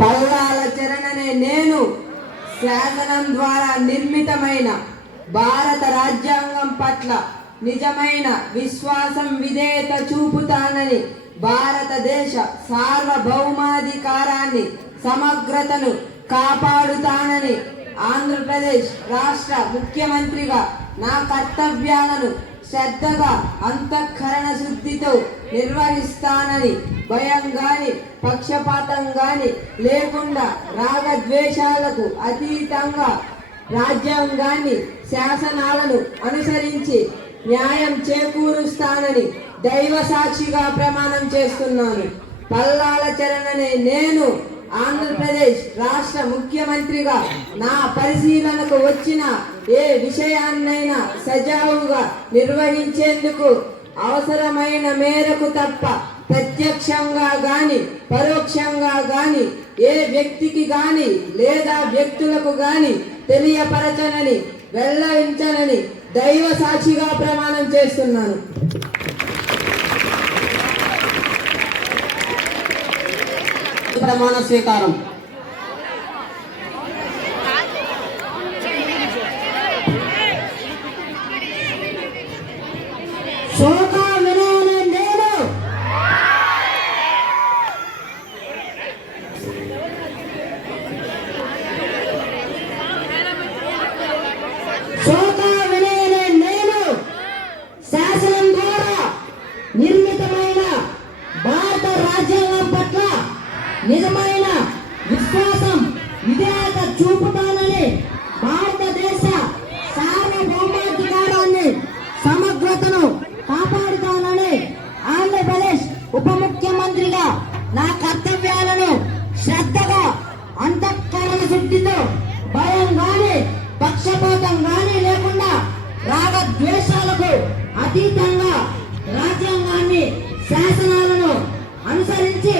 పల్లాల చరణనే నేను శాసనం ద్వారా నిర్మితమైన భారత రాజ్యాంగం పట్ల నిజమైన విశ్వాసం విధేయత చూపుతానని, భారతదేశ సార్వభౌమాధికారాన్ని సమగ్రతను కాపాడుతానని, ఆంధ్రప్రదేశ్ రాష్ట్ర ముఖ్యమంత్రిగా నా కర్తవ్యాలను శ్రద్ధగా అంతఃకరణ శుద్ధితో నిర్వహిస్తానని, భయం గాని పక్షపాతం గాని లేకుండా రాగద్వేషాలకు అతీతంగా రాజ్యాంగాన్ని శాసనాలను అనుసరించి న్యాయం చేకూరుస్తానని దైవ సాక్షిగా ప్రమాణం చేస్తున్నాను. పల్లాల చరణనే నేను ఆంధ్రప్రదేశ్ రాష్ట్ర ముఖ్యమంత్రిగా నా పరిశీలనకు వచ్చిన ఏ విషయాన్నైనా సజావుగా నిర్వహించేందుకు అవసరమైన మేరకు తప్ప ప్రత్యక్షంగా గాని పరోక్షంగా గాని ఏ వ్యక్తికి గాని లేదా వ్యక్తులకు గాని తెలియపరచనని వెల్లడించనని దైవ సాక్షిగా ప్రమాణం చేస్తున్నాను. ప్రమాణ స్వీకారం. శాసనం ద్వారా నిర్మితమైన భారత రాజ్యాంగం పట్ల నిజమైన విశ్వాసం విధేయత చూపుతానని, భారతదేశ సార్వభౌమాధికారాన్ని సమగ్రతను కాపాడుతానని, ఆంధ్రప్రదేశ్ ఉప ముఖ్యమంత్రిగా నా కర్తవ్యాలను శ్రద్ధగా అంతఃకరణ శుద్ధితో భయం గాని పక్షపాతం గాని లేకుండా రాగద్వేషాలకు అతీతంగా రాజ్యాంగాన్ని శాసనాలను అనుసరించి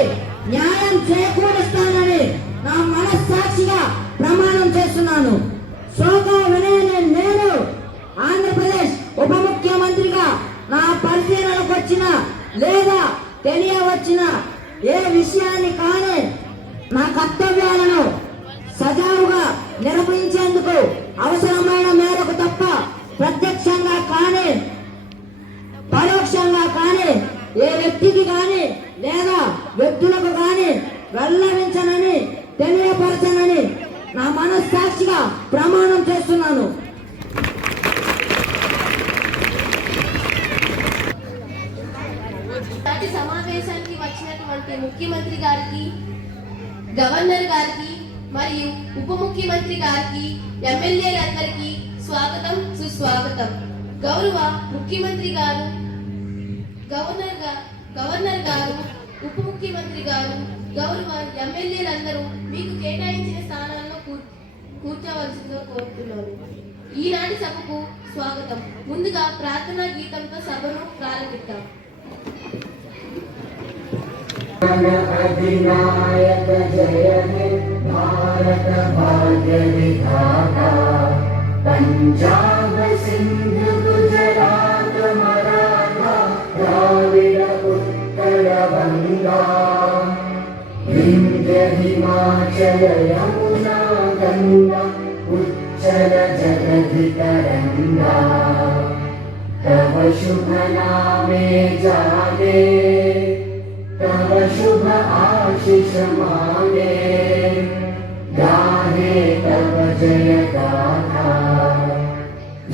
న్యాయం చేకూరుస్తానని నా మనస్సాక్షిగా ప్రమాణం చేస్తున్నాను. సోగా వినయనే నేను ఆంధ్రప్రదేశ్ ఉప ముఖ్యమంత్రిగా నా పరిశీలనకు వచ్చిన లేదా తెలియవచ్చిన ఏ విషయాన్ని కానీ నా కర్తవ్యాలను సజావుగా నిర్వహించేందుకు అవసరమైన మేరకు తప్ప ప్రత్యక్షంగా కానీ పరోక్షంగా కానీ ఏ వ్యక్తికి కానీ లేదా వ్యక్తులకు కానీ వెల్లడించనని తెలియపరచనని నా మనస్సాక్షిగా ప్రమాణం చేస్తున్నాను. సమావేశానికి వచ్చినటువంటి ముఖ్యమంత్రి గారికి, గవర్నర్ గారికి మరియు ఉప ముఖ్యమంత్రి గారికి, ఎమ్మెల్యేలందరికీ స్వాగతం సుస్వాగతం. గౌరవ ముఖ్యమంత్రి గారు, గవర్నర్ గారు, ఉప ముఖ్యమంత్రి గారు, గౌరవ ఎమ్మెల్యేలందరూ మీకు కేటాయించిన స్థానాల్లో కూర్చోవలసిందిగా కోరుతున్నాను. ఈనాటి సభకు స్వాగతం. ముందుగా ప్రార్థనా గీతంతో సభను ప్రారంభిద్దాం. अधिनायक जय हे भारत भाग्य विधाता, पंजाब सिंध गुजरात मराठा द्राविड़ उत्कल बंगा, विंध्य हिमाचल यमुना गंगा उच्चल जगधि तरंगा, तव शुभ नामे जागे, तव शुभ आशीष मांगे, गाहे तव जय गाथा।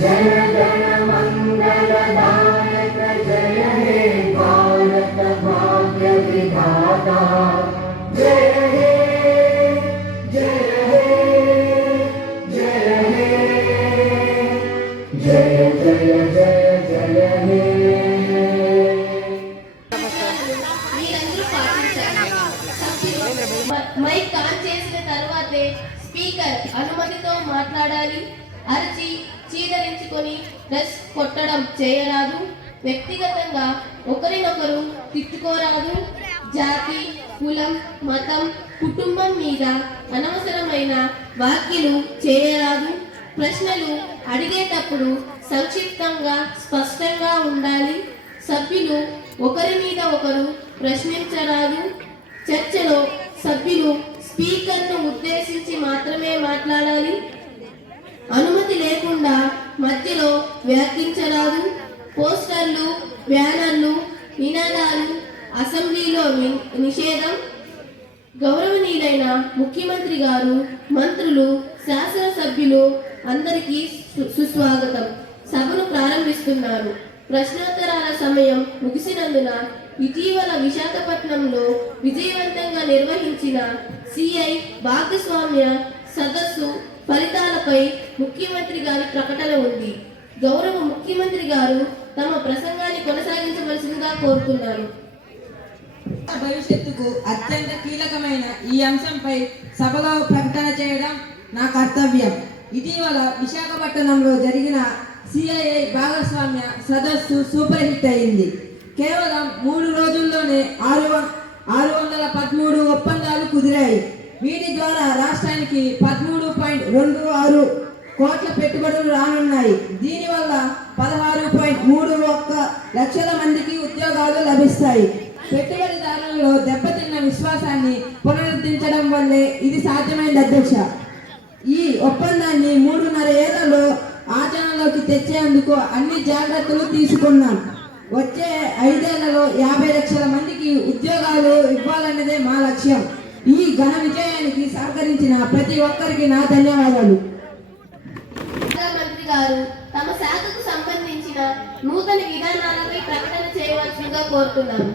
जय गण मंगल दायक जय हे भारत भाग्य विधाता, जय हे जय हे जय हे जय जय जय जय हे। మైక్ ఆన్ చేసిన తర్వాతే స్పీకర్ అనుమతితో మాట్లాడాలి. అరిచి చీదరించుకొని ప్రెస్ కొట్టడం చేయరాదు. వ్యక్తిగతంగా ఒకరినొకరు తిట్టుకోరాదు. జాతి, కులం, మతం, కుటుంబం మీద అనవసరమైన వ్యాఖ్యలు చేయరాదు. ప్రశ్నలు అడిగేటప్పుడు సంక్షిప్తంగా స్పష్టంగా ఉండాలి. సభ్యులు ఒకరి మీద ఒకరు ప్రశ్నించరాదు. చర్చలో సభ్యులు స్పీకర్ను ఉద్దేశించి మాత్రమే మాట్లాడాలి. అనుమతి లేకుండా మధ్యలో వ్యాఖ్యించరాదు. పోస్టర్లు, బ్యానర్లు, నినాదాలు అసెంబ్లీలో నిషేధం. గౌరవనీయులైన ముఖ్యమంత్రి గారు, మంత్రులు, శాసనసభ్యులు అందరికీ సుస్వాగతం. సభను ప్రారంభిస్తున్నారు. ప్రశ్నోత్తరాల సమయం ముగిసినందున ఇటీవల విశాఖపట్నంలో విజయవంతంగా నిర్వహించిన సిఐ భాగస్వామ్య సదస్సు ఫలితాలపై ముఖ్యమంత్రి గారి ప్రకటన ఉంది. గౌరవ ముఖ్యమంత్రి గారు తమ ప్రసంగాన్ని కొనసాగించవలసిందిగా కోరుతున్నారు. భవిష్యత్తుకు అత్యంత కీలకమైన ఈ అంశంపై సభలో ప్రకటన చేయడం నా కర్తవ్యం. ఇటీవల విశాఖపట్నంలో జరిగిన సిఐఐ భాగస్వామ్య సదస్సు సూపర్ హిట్ అయింది. కేవలం 3 రోజుల్లోనే 613 ఒప్పందాలు కుదిరాయి. వీటి ద్వారా రాష్ట్రానికి 13.26 కోట్ల పెట్టుబడులు రానున్నాయి. దీనివల్ల 16.31 లక్షల మందికి ఉద్యోగాలు లభిస్తాయి. పెట్టుబడిదారులలో దెబ్బతిన్న విశ్వాసాన్ని పునరుద్ధరించడం వల్లే ఇది సాధ్యమైంది అధ్యక్ష. ఈ ఒప్పందాన్ని 3.5 ఏళ్లలో ఆచరణలోకి తెచ్చేందుకు అన్ని జాగ్రత్తలు తీసుకున్నాం. వచ్చే 5 ఏళ్లలో 50 లక్షల మందికి ఉద్యోగాలు ఇవ్వాలన్నదే మా లక్ష్యం. ఈ ఘన విజయానికి సహకరించిన ప్రతి ఒక్కరికి నా ధన్యవాదాలు. మంత్రి గారు తమ శాఖకు సంబంధించిన నూతన విధానాలపై ప్రకటన చేయవలసిందిగా కోరుతున్నాను.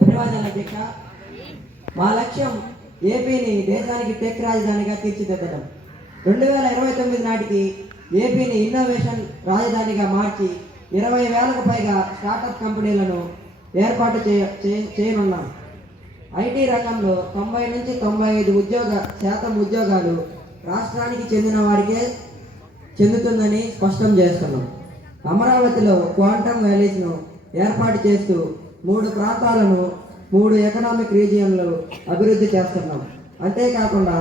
ధన్యవాదాలు అధ్యక్ష. మా లక్ష్యం ఏపీని దేశానికి టెక్ రాజధానిగా తీర్చిదిద్దడం. 2029 నాటికి ఏపీని ఇన్నోవేషన్ రాజధానిగా మార్చి 20,000కు పైగా స్టార్టప్ కంపెనీలను ఏర్పాటు చేయనున్నాం. ఐటీ రంగంలో 90 నుంచి 95% ఉద్యోగాలు రాష్ట్రానికి చెందిన వారికే చెందుతుందని స్పష్టం చేస్తున్నాం. అమరావతిలో క్వాంటమ్ వ్యాలీస్ను ఏర్పాటు చేస్తూ 3 ప్రాంతాలను 3 ఎకనామిక్ రీజియన్లు అభివృద్ధి చేస్తున్నాం. అంతేకాకుండా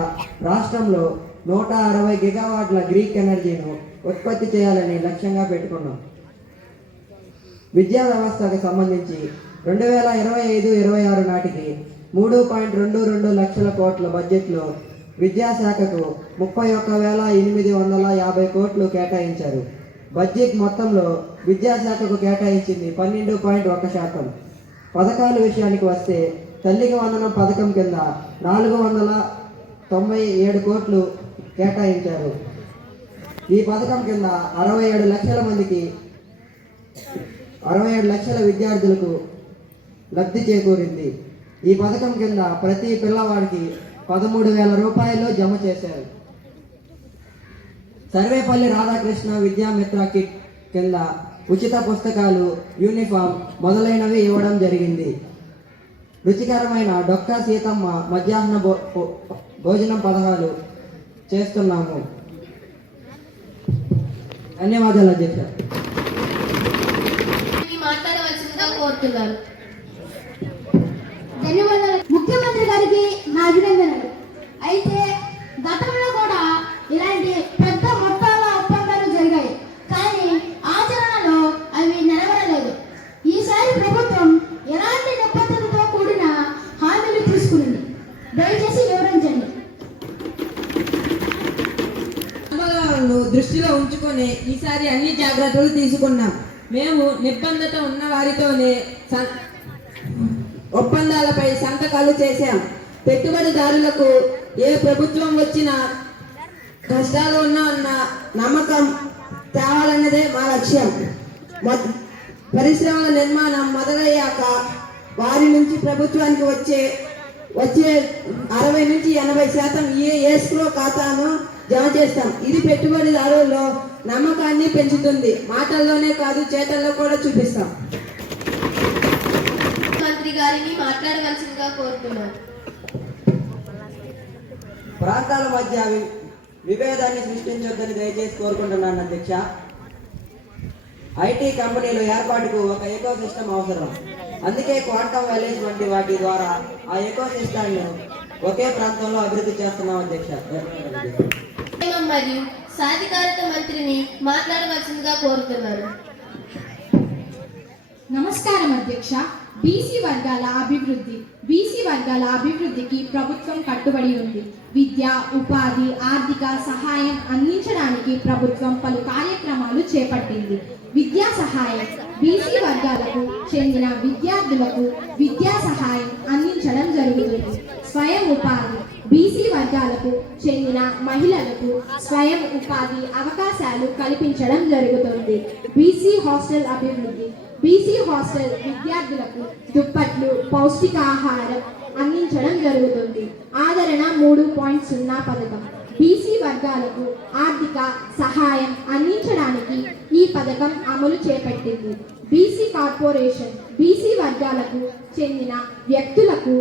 రాష్ట్రంలో 160 గిగావాట్ల గ్రీక్ ఎనర్జీను ఉత్పత్తి చేయాలని లక్ష్యంగా పెట్టుకున్నాం. విద్యా వ్యవస్థకు సంబంధించి 2025-26 నాటికి 3.22 లక్షల కోట్ల బడ్జెట్లో విద్యాశాఖకు 31,850 కోట్లు కేటాయించారు. బడ్జెట్ మొత్తంలో విద్యాశాఖకు కేటాయించింది 12.1%. పథకాల విషయానికి వస్తే తల్లికి వందనం పథకం కింద 497 కోట్లు కేటాయించారు. ఈ పథకం కింద 67 లక్షల విద్యార్థులకు లబ్ధి చేకూరింది. ఈ పథకం కింద ప్రతి పిల్లవాడికి 13,000 రూపాయలు జమ చేశారు. సర్వేపల్లి రాధాకృష్ణ విద్యామిత్ర కిట్ కింద ఉచిత పుస్తకాలు, యూనిఫామ్ మొదలైనవి ఇవ్వడం జరిగింది. రుచికరమైన డొక్కా సీతమ్మ మధ్యాహ్న భోజనం పథకాలు చేస్తున్నాము. ధన్యవాదాలు అధ్యక్ష. మాట్లాడవలసిందిగా కోరుతున్నారు. ధన్యవాదాలు. ముఖ్యమంత్రి గారికి నా అభినందనలు. అయితే గతంలో కూడా ఇలాంటి పెద్ద మొత్తాల ఒప్పందాలు జరిగాయి, కానీ ఆచరణలో అవి నెరవేరలేదు. ఈసారి ప్రభుత్వం ఎలాంటి నిబద్ధతతో కూడిన హామీలు తీసుకుంది? దయచేసి వివరించండి. దృష్టిలో ఉంచుకొని ఈసారి అన్ని జాగ్రత్తలు తీసుకున్నాం. మేము నిబంధత ఉన్న వారితోనే ఒప్పందాలపై సంతకాలు చేశాం. పెట్టుబడిదారులకు ఏ ప్రభుత్వం వచ్చినా కష్టాలు ఉన్నా అన్న నమ్మకం తేవాలన్నదే మా లక్ష్యం. పరిశ్రమల నిర్మాణం మొదలయ్యాక వారి నుంచి ప్రభుత్వానికి వచ్చే 60 నుంచి 80% ఎస్క్రో ఖాతాను జమ చేస్తాం. ఇది పెట్టుబడిదారుల్లో నమ్మకాన్ని పెంచుతుంది. మాటల్లోనే కాదు, చేతల్లో కూడా చూపిస్తాం. మంత్రి గారిని మాట్లాడవలసిందిగా కోరుతున్నాను. ప్రాంతాల మధ్య విభేదాన్ని సృష్టించొద్దని దయచేసి కోరుకుంటున్నాను అధ్యక్ష. ఐటీ కంపెనీల ఏర్పాటుకు ఒక ఎకో సిస్టమ్ అవసరం. అందుకే క్వాంటమ్ వ్యాలీస్ వంటి వాటి ద్వారా ఆ ఎకో సిస్టాన్ని ఒకే ప్రాంతంలో అభివృద్ధి చేస్తున్నాం అధ్యక్ష. మరియు సాధికారత మంత్రిని మాట్లాడవలసిందిగా కోరుతున్నారు. నమస్కారం అధ్యక్ష. బీసీ వర్గాల అభివృద్ధికి ప్రభుత్వం కట్టుబడి ఉంది. విద్య, ఉపాధి, ఆర్థిక సహాయం అందించడానికి ప్రభుత్వం పలు కార్యక్రమాలు చేపట్టింది. విద్యా సహాయం బీసీ వర్గాలకు చెందిన విద్యార్థులకు విద్యా సహాయం అందించడం జరుగుతుంది. స్వయం ఉపాధి బీసీ వర్గాలకు చెందిన మహిళలకు స్వయం ఉపాధి అవకాశాలు కల్పించడం జరుగుతుంది. బీసీ హాస్టల్ అభివృద్ధి బీసీ హాస్టల్ విద్యార్థులకు దుప్పట్లు, పౌష్టికాహారం అందించడం జరుగుతుంది. ఆదరణ 3.0 పథకం బీసీ వర్గాలకు ఆర్థిక సహాయం అందించడానికి ఈ పథకం అమలు చేపట్టింది. బీసీ కార్పొరేషన్ బీసీ వర్గాలకు చెందిన వ్యక్తులకు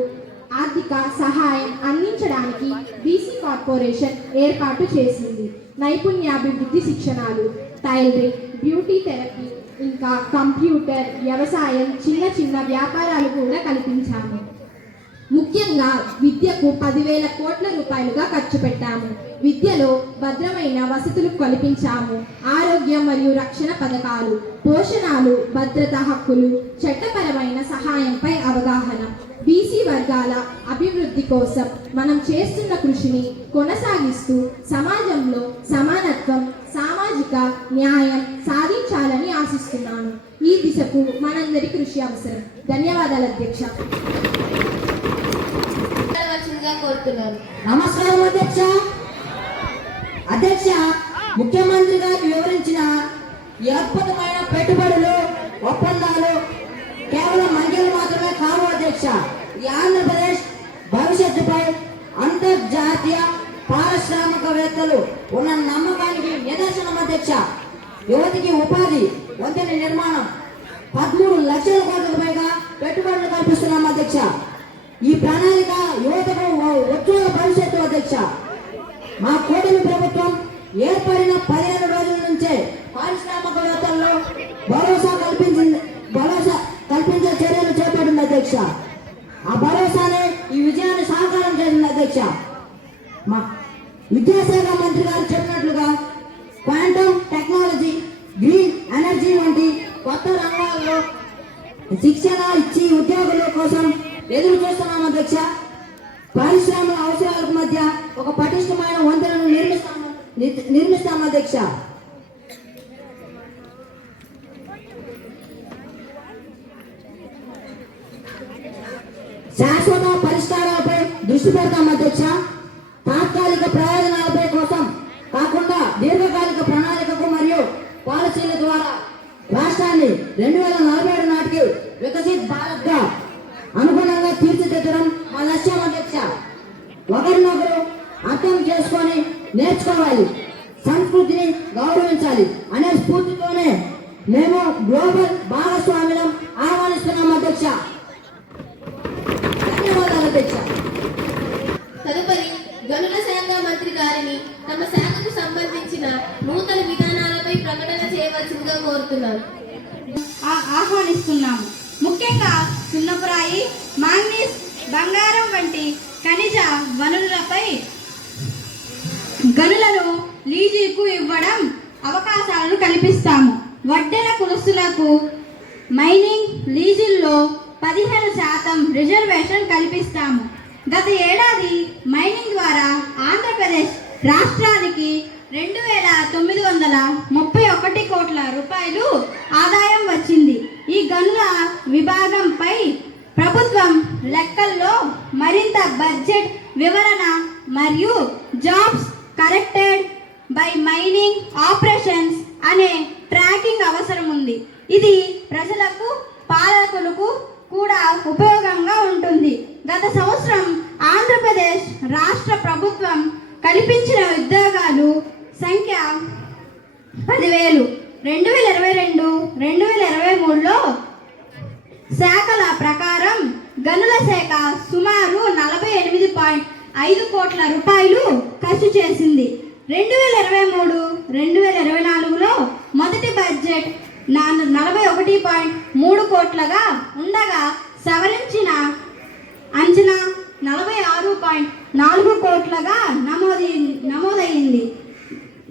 ఆర్థిక సహాయం అందించడానికి బీసీ కార్పొరేషన్ ఏర్పాటు చేసింది. నైపుణ్యాభివృద్ధి శిక్షణాలు టైలరింగ్, బ్యూటీ థెరపీ, ఇంకా కంప్యూటర్, వ్యవసాయం, చిన్న వ్యాపారాలు కూడా కల్పించాము. ముఖ్యంగా విద్యకు 10,000 కోట్ల రూపాయలుగా ఖర్చు పెట్టాము. విద్యలో భద్రమైన వసతులు కల్పించాము. ఆరోగ్యం మరియు రక్షణ పథకాలు, పోషణాలు, భద్రత హక్కులు, చట్టపరమైన సహాయంపై అవగాహన. బీసీ వర్గాల అభివృద్ధి కోసం మనం చేస్తున్న కృషిని కొనసాగిస్తూ సమాజంలో సమానత్వం, సామాజిక న్యాయం సాధించాలని ఆశిస్తున్నాను. ఈ దిశకు మనందరి కృషి అవసరం. ధన్యవాదాలు అధ్యక్ష. కోరుతున్నాను. నమస్కారం అధ్యక్ష. ముఖ్యమంత్రి గారు వివరించిన ఈ అద్భుతమైన పెట్టుబడులు, ఒప్పందాలు కేవలం మహిళలు మాత్రమే కావు అధ్యక్ష. ఈ ఆంధ్రప్రదేశ్ భవిష్యత్తుపై అంతర్జాతీయ పారిశ్రామికవేత్తలు ఉన్న నమ్మకానికి నిదర్శనం అధ్యక్ష. యువతికి ఉపాధి, వంతెన నిర్మాణం, 13 లక్షల కోట్లకు పైగా పెట్టుబడులు కల్పిస్తున్నాం అధ్యక్ష. ఈ ప్రణాళిక యువతకు ఉజ్వల భవిష్యత్తు అధ్యక్ష. మా కూటమి ప్రభుత్వం ఏర్పడిన 15 రోజుల నుంచే పారిశ్రామికవేత్తల్లో భరోసా కల్పించే చర్యలు చేపట్టింది అధ్యక్ష. ఆ భరోసానే ఈ విజయాన్ని సాకారం చేసింది అధ్యక్ష. మా విద్యాశాఖ మంత్రి గారు చెప్పినట్లుగా క్వాంటమ్ టెక్నాలజీ, గ్రీన్ ఎనర్జీ వంటి కొత్త రంగాల్లో శిక్షణ ఇచ్చి ఉద్యోగుల కోసం ఎదురు చూస్తున్నాం అధ్యక్ష. పారిశ్రామిక అవసరాలకు మధ్య ఒక పటిష్టమైన వంతెనను నిర్మిస్తాం అధ్యక్ష. శాశ్వత పరిష్కారాలపై దృష్టి పెడతాం అధ్యక్ష. తాత్కాలిక ప్రయోజనాలపై కోసం కాకుండా దీర్ఘకాలిక ప్రణాళికకు మరియు పాలసీల ద్వారా రాష్ట్రాన్ని 2047 నాటికి వికసిత్ భారత్ గా అనుగుణంగా తీర్చిదిద్దడం మా లక్ష్యం అధ్యక్ష. ఒకరినొకరు అర్థం చేసుకొని నేర్చుకోవాలి, సంస్కృతిని గౌరవించాలి అనే స్ఫూర్తితోనే మేము గ్లోబల్ భాగస్వామ్యం ఆహ్వానిస్తున్నాం అధ్యక్ష. ధన్యవాదాలు అధ్యక్ష. తదుపరి గనుల శాఖ మంత్రి గారిని తమ శాఖకు సంబంధించిన నూతన విధానాలపై ప్రకటన చేయవలసిందిగా కోరుతున్నాను. ఆహ్వానిస్తున్నాము. ముఖ్యంగా సున్నపురాయి, మాంగనీస్, బంగారం వంటి ఖనిజ వనరులపై గనులను లీజుకు ఇవ్వడం అవకాశాలను కల్పిస్తాము. వడ్డెర కులస్తులకు మైనింగ్ లీజుల్లో 15% రిజర్వేషన్ కల్పిస్తాము. గత ఏడాది మైనింగ్ ద్వారా ఆంధ్రప్రదేశ్ రాష్ట్రానికి 2,931 కోట్ల రూపాయలు ఆదాయం వచ్చింది. ఈ గనుల విభాగంపై ప్రభుత్వం లెక్కల్లో మరింత బడ్జెట్ వివరణ మరియు jobs corrected by mining operations అనే ట్రాకింగ్ అవసరం ఉంది. ఇది ప్రజలకు, పాలకులకు కూడా ఉపయోగంగా ఉంటుంది. గత సంవత్సరం ఆంధ్రప్రదేశ్ రాష్ట్ర ప్రభుత్వం కల్పించిన ఉద్యోగాలు సంఖ్య 10,000. 2022-2023లో శాఖల ప్రకారం గనుల శాఖ సుమారు 48.5 కోట్ల రూపాయలు ఖర్చు చేసింది. 2023-2024లో మొదటి బడ్జెట్ 41.3 కోట్లగా ఉండగా సవరించిన అంచనా 46.4 కోట్లగా నమోదైంది.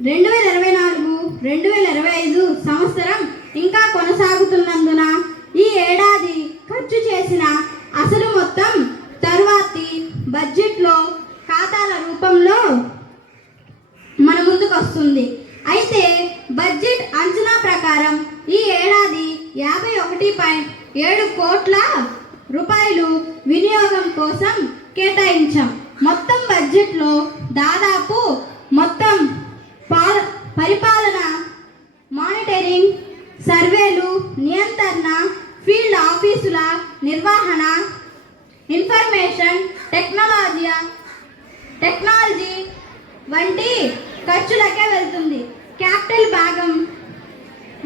2024-2025 సంవత్సరం ఇంకా కొనసాగుతున్నందున ఈ ఏడాది ఖర్చు చేసిన చేసిన అసలు మొత్తం తరువాతి బడ్జెట్లో ఖాతాల రూపంలో మన ముందుకు వస్తుంది. అయితే బడ్జెట్ అంచనా ప్రకారం ఈ ఏడాది 51.7 కోట్ల రూపాయలు వినియోగం కోసం కేటాయించాం. మొత్తం బడ్జెట్లో దాదాపు మొత్తం పరిపాలన, మానిటరింగ్, సర్వేలు, నియంత్రణ, ఫీల్డ్ ఆఫీసుల నిర్వహణ, ఇన్ఫర్మేషన్ టెక్నాలజీ వంటి ఖర్చులకే వెళ్తుంది. క్యాపిటల్ భాగం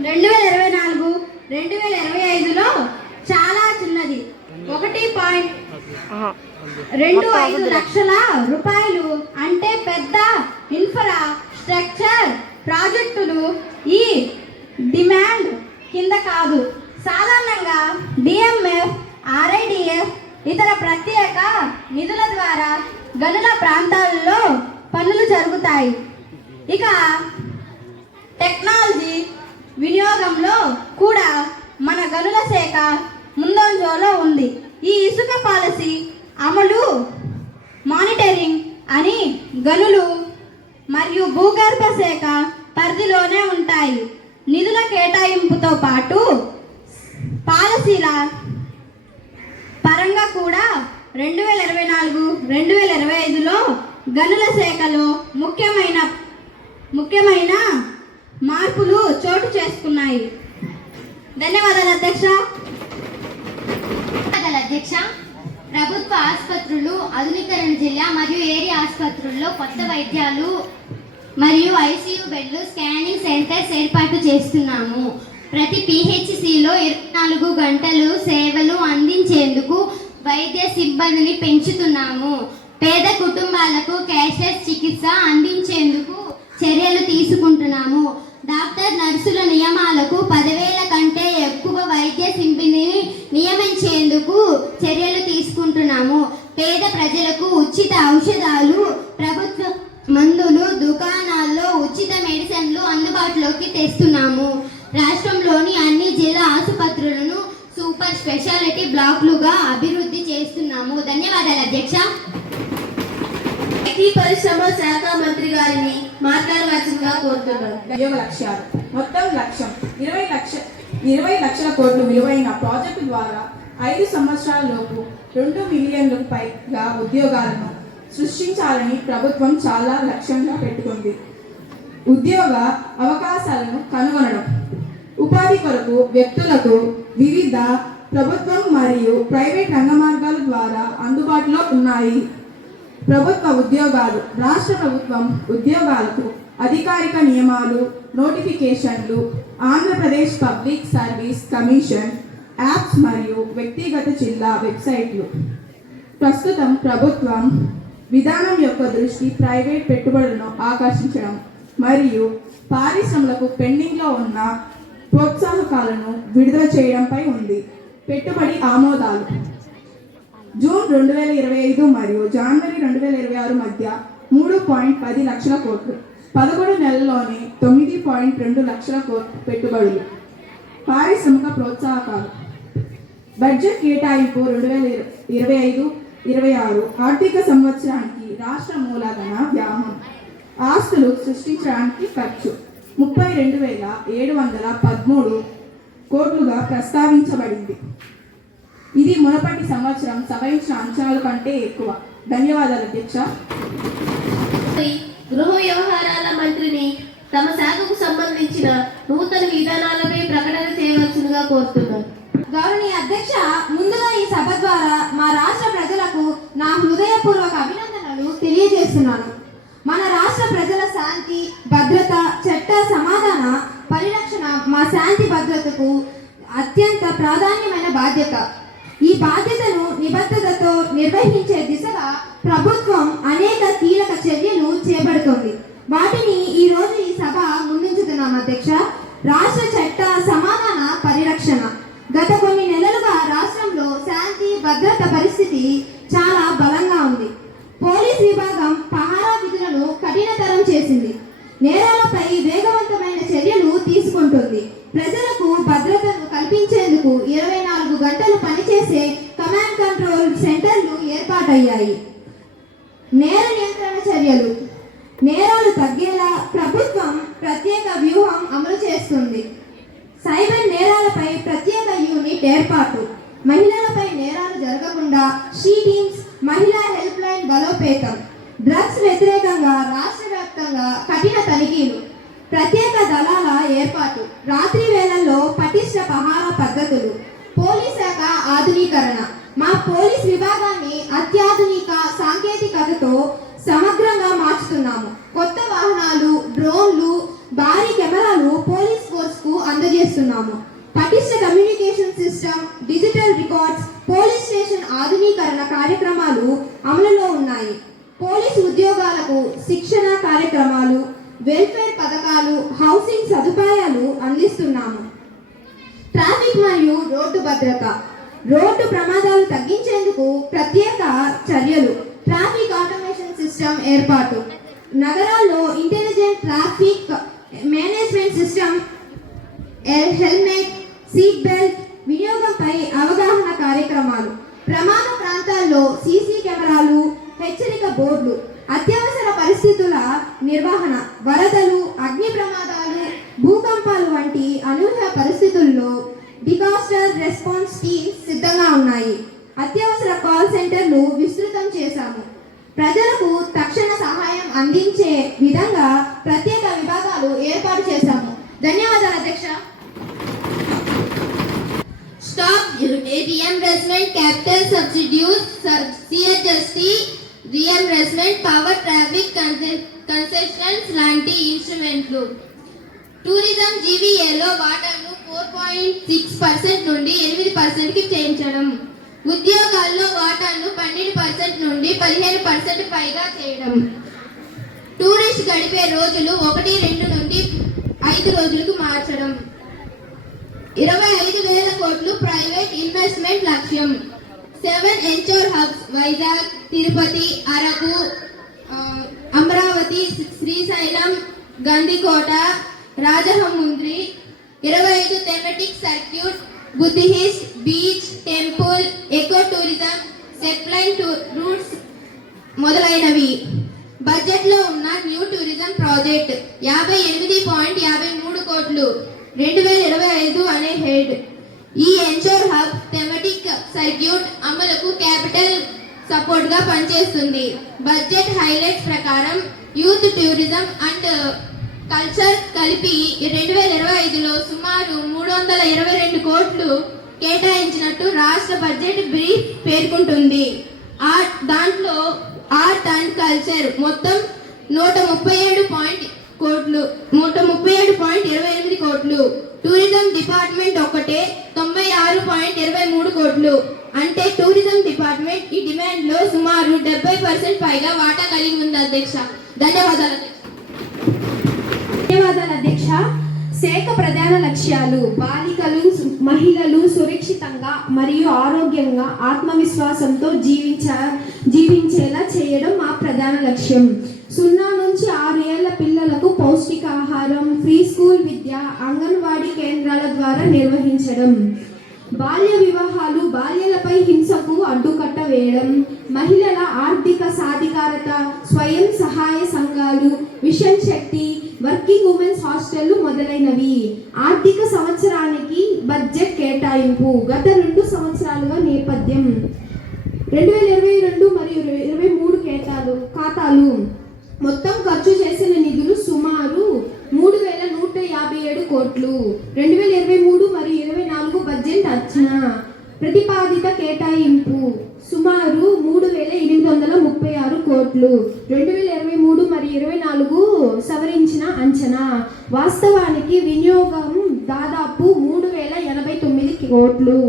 2024-2025లో చాలా చిన్నది, 1.25 లక్షల రూపాయలు. అంటే పెద్ద ఇన్ఫ్రాస్ట్రక్చర్ ప్రాజెక్టులు ఈ డిమాండ్ కింద కాదు. సాధారణంగా డిఎంఎఫ్, ఆర్ఐడిఎఫ్ ఇతర ప్రత్యేక నిధుల ద్వారా గనుల ప్రాంతాల్లో పనులు జరుగుతాయి. ఇక టెక్నాలజీ వినియోగంలో కూడా మన గనుల శాఖ ముందంజలో ఉంది. ఈ ఇసుక పాలసీ అమలు, మానిటరింగ్ అని గనులు మరియు భూగర్భ శాఖ పరిధిలోనే ఉంటాయి. నిధుల కేటాయింపుతో పాటు పాలసీల పరంగా కూడా 2024-2025లో గనుల శాఖలో ముఖ్యమైన మార్పులు చోటు చేసుకున్నాయి. ధన్యవాదాలు అధ్యక్ష. అధ్యక్ష, ప్రభుత్వ ఆసుపత్రులు ఆధునీకరణ, జిల్లా మరియు ఏరియా ఆసుపత్రుల్లో కొత్త వైద్యాలు మరియు ఐసీయూ బెడ్లు, స్కానింగ్ సెంటర్స్ ఏర్పాటు చేస్తున్నాము. ప్రతి పిహెచ్సిలో 24 గంటలు సేవలు అందించేందుకు వైద్య సిబ్బందిని పెంచుతున్నాము. పేద కుటుంబాలకు క్యాష్లెస్ చికిత్స అందించేందుకు చర్యలు తీసుకుంటున్నాము. డాక్టర్, నర్సుల నియమాలకు 10,000 కంటే ఎక్కువ వైద్య సిబ్బందిని నియమించేందుకు చర్యలు తీసుకుంటున్నాము. పేద ప్రజలకు ఉచిత ఔషధాలు, ప్రభుత్వ మందులు, దుకాణాల్లో ఉచిత మెడిసిన్లు అందుబాటులోకి తెస్తున్నాము. రాష్ట్రంలోని అన్ని జిల్లా ఆసుపత్రులను సూపర్ స్పెషాలిటీ బ్లాక్లుగా అభివృద్ధి చేస్తున్నాము. ధన్యవాదాలు అధ్యక్ష. ఐటీ పరిశ్రమ శాఖ మంత్రి గారిని మాట్లాడవలసిందిగా కోరుతున్నాను. ఉద్యోగ లక్ష్యాలు. మొత్తం లక్ష్యం 20 లక్షల కోట్లు విలువైన ప్రాజెక్టు ద్వారా 5 సంవత్సరాలలోపు 2 మిలియన్లకు పైగా ఉద్యోగాలను సృష్టించాలని ప్రభుత్వం చాలా లక్ష్యంగా పెట్టుకుంది. ఉద్యోగ అవకాశాలను కనుగొనడం, ఉపాధి కొరకు వ్యక్తులకు వివిధ ప్రభుత్వం మరియు ప్రైవేట్ రంగ మార్గాల ద్వారా అందుబాటులో ఉన్నాయి. ప్రభుత్వ ఉద్యోగాలు. రాష్ట్ర ప్రభుత్వం ఉద్యోగాలకు అధికారిక నియమాలు, నోటిఫికేషన్లు, Andhra Pradesh public service commission apps మరియు వ్యక్తిగత జిల్లా వెబ్సైట్లు. ప్రస్తుతం ప్రభుత్వం విధానం యొక్క దృష్టి ప్రైవేట్ పెట్టుబడులను ఆకర్షించడం మరియు పారిశ్రమలకు పెండింగ్లో ఉన్న ప్రోత్సాహకాలను విడుదల చేయడంపై ఉంది. పెట్టుబడి ఆమోదాలు. జూన్ 2025 మరియు జనవరి 2026 మధ్య 3.10 లక్షల కోట్లు, 11 నెలల్లోనే 9.2 లక్షల కోట్లు పెట్టుబడులు. పారిశ్రామిక ప్రోత్సాహకాలు. బడ్జెట్ కేటాయింపు 2025-26 ఆర్థిక సంవత్సరానికి రాష్ట్ర మూలధన వ్యయం, ఆస్తులు సృష్టించడానికి ఖర్చు 32,713 కోట్లుగా ప్రస్తావించబడింది. ఇది మునుపటి సంవత్సరం సవరించిన అంచనాల కంటే ఎక్కువ. ధన్యవాదాలు అధ్యక్ష. గృహ వ్యవహారాల మంత్రిని తమ శాఖకు సంబంధించిన నూతన విధానాలపై ప్రకటన చేయవలసిందిగా కోరుతున్నాను. గౌరవనీయ అధ్యక్ష, ముందుగా ఈ సభ ద్వారా మా రాష్ట్ర ప్రజలకు నా హృదయపూర్వక అభినందనలు తెలియజేస్తున్నాను. మన రాష్ట్ర ప్రజల శాంతి, భద్రత, చట్ట సమాధాన పరిరక్షణ మా శాంతి భద్రతకు అత్యంత ప్రాధాన్యమైన బాధ్యత. ఈ బాధ్యతను నిబద్ధతతో నిర్వహించే దిశగా ప్రభుత్వం అనేక కీలక చర్యలు చేపడుతోంది. వాటిని ఈ రోజు ఈ సభ ముందుంచుతున్నాం అధ్యక్ష. రాష్ట్ర చట్ట సమాధాన పరిరక్షణ. గత కొన్ని నెలలుగా రాష్ట్రంలో శాంతి భద్రత పరిస్థితి చాలా బలంగా ఉంది. పోలీస్ విభాగం పహారా విధులను కఠినతరం చేసింది. నేరాలపై వేగవంతమైన చర్యలు తీసుకుంటుంది. ప్రజలకు భద్రతను కల్పించేందుకు 24 గంటలు పనిచేసే కంట్రోల్ సెంటర్లు ఏర్పాటయ్యాయి. నేర నియంత్రణ చర్యలు. నేరాలు తగ్గేలా ప్రభుత్వం ప్రత్యేక వ్యూహం అమలు చేస్తుంది. సైబర్ నేరాలపై ప్రత్యేక యూనిట్ ఏర్పాటు. మహిళలపై నేరాలు జరగకుండా షీ టీమ్స్, మహిళా హెల్ప్ లైన్ బలోపేతం. డ్రగ్స్ వ్యతిరేకంగా రాష్ట్ర వ్యాప్తంగా కఠిన తనిఖీలు. ప్రత్యేక దళాల ఏర్పాటు. రాత్రి వేళల్లో పటిష్ట పహారా పద్ధతులు. పోలీస్ శాఖ ఆధునీకరణ. మా పోలీస్ విభాగాన్ని అత్యాధునిక సాంకేతికతతో సమగ్రంగా మార్చుతున్నాము. కొత్త వాహనాలు, డ్రోన్లు, భారీ కెమెరాలు పోలీస్ ఫోర్స్ కు అందజేస్తున్నాము. పటిష్ట communication system, digital records, police station ఆధునీకరణ కార్యక్రమాలు అమలులో ఉన్నాయి. పోలీసు ఉద్యోగాలకు శిక్షణ కార్యక్రమాలు, వెల్ఫేర్ పథకాలు, హౌసింగ్ సదుపాయాలు అందిస్తున్నాము. ట్రాఫిక్ మరియు రోడ్డు భద్రత. రోడ్డు ప్రమాదాలు తగ్గించేందుకు ప్రత్యేక చర్యలు. ట్రాఫిక్ ఆటోమేషన్ సిస్టమ్ ఏర్పాటు. నగరాల్లో intelligent traffic management system, helmet, seat belt వినియోగంపై అవగాహన కార్యక్రమాలు. ప్రమాద ప్రాంతాల్లో సీసీ కెమెరాలు, హెచ్చరిక బోర్డులు. అత్యవసర పరిస్థితుల నిర్వహణ. వరదలు, అగ్ని ప్రమాదాలు, భూకంపాలు వంటి అనూహ్య పరిస్థితుల్లో డిజాస్టర్ రెస్పాన్స్ టీమ్స్ సిద్ధంగా ఉన్నాయి. అత్యవసర కాల్ సెంటర్లు విస్తృతం చేశాము. ప్రజలకు తక్షణ సహాయం అందించే విధంగా ప్రత్యేక విభాగాలు ఏర్పాటు చేశాము. ధన్యవాదాలు అధ్యక్ష. Stamp reimbursement, capital subsidies, SGST reimbursement, power tariff concessions లాంటి ఇన్స్ట్రుమెంట్లు. టూరిజం జీవీఏలో వాటాను 4.6% నుండి 8%కి చేయించడం. ఉద్యోగాల్లో వాటాను 12% నుండి 15% పైగా చేయడం. టూరిస్ట్ గడిపే రోజులు 1-2 నుండి 5 రోజులకు మార్చడం. 25,000 కోట్లు ప్రైవేట్ ఇన్వెస్ట్మెంట్ లక్ష్యం. 7 anchor hubs Vizag, Tirupati, Araku, Amaravati, Srisailam, Gandikota, Rajahmundry. 25 thematic circuit, Buddhist, beach, temple, eco tourism, సెట్లైన్ రూట్స్ మొదలైనవి. బడ్జెట్లో ఉన్న న్యూ టూరిజం ప్రాజెక్ట్ 58.53 కోట్లు 2025 అనే హెడ్. ఈ ఎన్షోర్ హబ్ థెమెటిక్ సర్క్యూట్ అమలుకు క్యాపిటల్ సపోర్ట్ గా పనిచేస్తుంది. బడ్జెట్ హైలైట్స్ ప్రకారం యూత్ టూరిజం అండ్ కల్చర్ కలిపి 2025లో సుమారు 322 కోట్లు కేటాయించినట్టు రాష్ట్ర బడ్జెట్ బ్రీఫ్ పేర్కొంటుంది. దాంట్లో ఆర్ట్ అండ్ కల్చర్ మొత్తం 137.28 కోట్లు. టూరిజం డిపార్ట్మెంట్ ఒక్కటే 96.23 కోట్లు. అంటే టూరిజం డిపార్ట్మెంట్ ఈ డిమాండ్ లో సుమారు 70% పైగా వాటా కలిగి ఉంది అధ్యక్ష. ధన్యవాదాలు అధ్యక్ష. శాఖ ప్రధాన లక్ష్యాలు. బాలికలు, మహిళలు సురక్షితంగా మరియు ఆరోగ్యంగా ఆత్మవిశ్వాసంతో జీవించేలా చేయడం మా ప్రధాన లక్ష్యం. 0 నుంచి 6 ఏళ్ల పిల్లలకు పౌష్టికాహారం, ఫ్రీ స్కూల్ విద్య అంగన్వాడీ కేంద్రాల ద్వారా నిర్వహించడం. బాల్య వివాహాలు, బాల్యాలపై హింసకు అడ్డుకట్ట వేయడం. మహిళల ఆర్థిక సాధికారత, స్వయం సహాయ సంఘాలు, మిషన్ శక్తి, వర్కింగ్ ఉమెన్స్ హాస్టళ్లు మొదలైనవి. ఆర్థిక సంవత్సరానికి బడ్జెట్ కేటాయింపు. గత 2 సంవత్సరాలుగా నేపథ్యం. 2022 మరియు 2023 ఖాతాలు. మొత్తం ఖర్చు చేసిన నిధులు సుమారు 3,157 కోట్లు. 2023 మరియు 2024 బడ్జెట్ అంచనా. ప్రతిపాదిత కేటాయింపు సుమారు 3,836 కోట్లు. 2023 మరియు 2024 సవరించిన అంచనా. వాస్తవానికి వినియోగం దాదాపు 3,089 కోట్లు.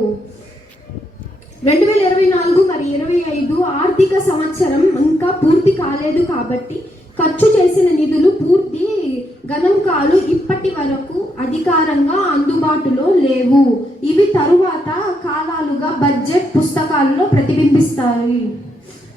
2024 మరియు 2025 ఆర్థిక సంవత్సరం ఇంకా పూర్తి కాలేదు కాబట్టి ఖర్చు చేసిన నిధులు పూర్తి గణాంకాలు ఇప్పటి వరకు అధికారంగా అందుబాటులో లేవు. ఇవి తరువాత కాలాలుగా బడ్జెట్ పుస్తకాల్లో ప్రతిబింబిస్తాయి.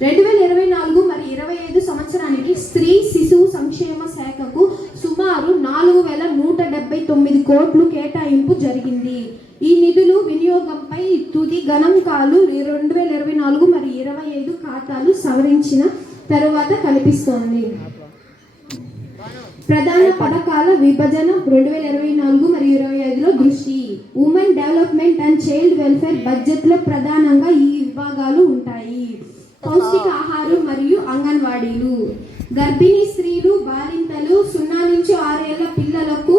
2024 మరియు 2025 సంవత్సరానికి స్త్రీ శిశువు సంక్షేమ శాఖకు సుమారు 4,170 179 కోట్లు కేటాయింపు జరిగింది. ఈ నిధులు వినియోగంపై తుది గణాంకాలు 2024 మరియు 25 ఖాతాలు సవరించిన తరువాత కనిపిస్తోంది. ప్రధాన పథకాల విభజన 2024 మరియు 25లో దృష్టి. Women development and child welfare బడ్జెట్లో ప్రధానంగా ఈ విభాగాలు ఉంటాయి. పౌష్టికాహారం మరియు అంగన్వాడీలు. గర్భిణీ స్త్రీలు, బాలింతలు, 0 నుంచి 6 ఏళ్ల పిల్లలకు,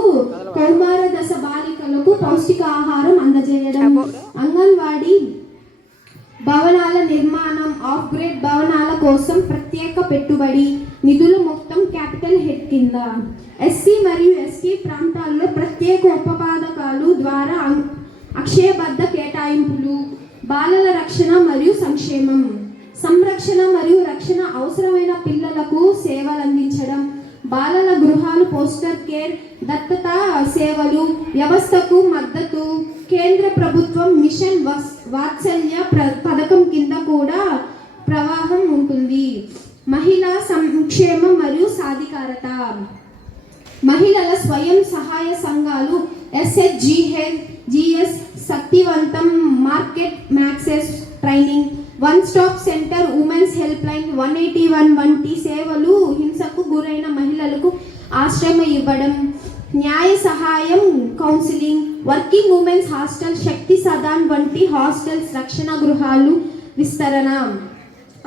కౌమార దశ బాలికలకు పౌష్టికాహారం అందజేయడం. అంగన్వాడీ భవనాల నిర్మాణం, అప్గ్రేడ్ భవనాల కోసం ప్రత్యేక పెట్టుబడి. నిధులు మొత్తం క్యాపిటల్ హెడ్ కింద. ఎస్సీ మరియు ఎస్టీ ప్రాంతాల్లో ప్రత్యేక ఉప పథకాలు ద్వారా అక్షయబద్ధ కేటాయింపులు. బాలల రక్షణ మరియు సంక్షేమం. సంరక్షణ మరియు రక్షణ అవసరమైన పిల్లలకు సేవలు అందించడం. బాలల గృహాలు, పోస్టర్ కేర్, దత్తత సేవలు వ్యవస్థకు మద్దతు. కేంద్ర ప్రభుత్వం మిషన్ వాత్సల్య పథకం కింద కూడా ప్రవాహం ఉంటుంది. మహిళా సంక్షేమం మరియు సాధికారత. మహిళల స్వయం సహాయ సంఘాలు, SHGS శక్తివంతం market access training, one stop centre, women's help line 181 వంటి సేవలు. హింసకు గురైన మహిళలకు ఆశ్రయం ఇవ్వడం. న్యాయ సహాయం, కౌన్సిలింగ్. వర్కింగ్ ఉమెన్స్ హాస్టల్, శక్తి సదాన్ వంటి హాస్టల్స్, రక్షణ గృహాలు విస్తరణ.